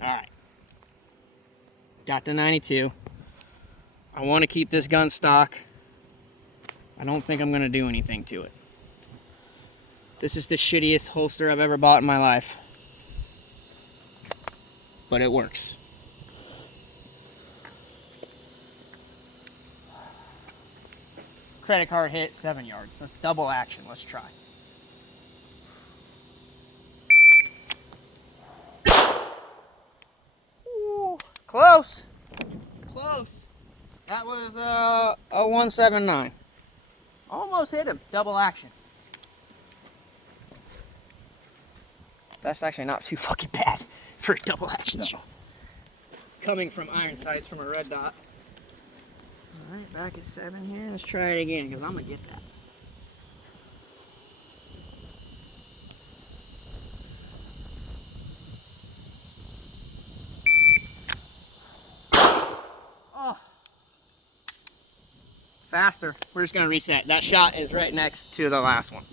Alright. Got the 92. I want to keep this gun stock. I don't think I'm going to do anything to it. This is the shittiest holster I've ever bought in my life. But it works. Credit card hit, 7 yards. Let's double action. Let's try. Ooh, close. Close. That was a 179. Almost hit him. Double action. That's actually not too fucking bad for a double action shot. Coming from iron sights from a red dot. Alright, back at 7 here. Let's try it again because I'm going to get that. Oh. Faster. We're just going to reset. That shot is right next to the last one.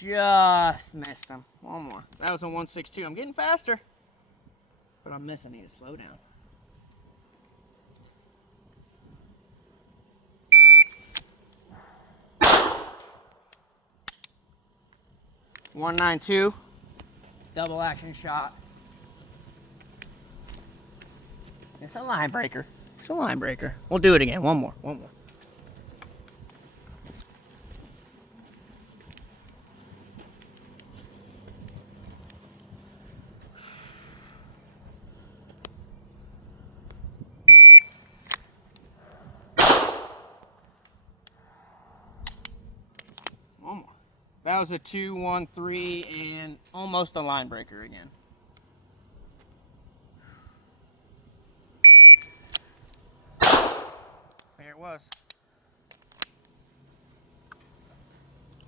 Just missed him. One more. That was a 162. I'm getting faster, but I'm missing. I need to slow down. .192. Double action shot. It's a line breaker. It's a line breaker. We'll do it again. One more. One more. One more. That was a 2-1-3 and almost a line breaker again. There it was.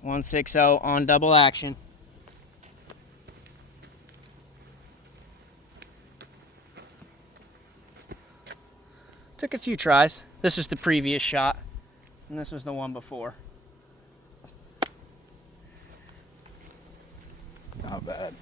160 on double action. Took a few tries. This was the previous shot, and this was the one before. Not bad.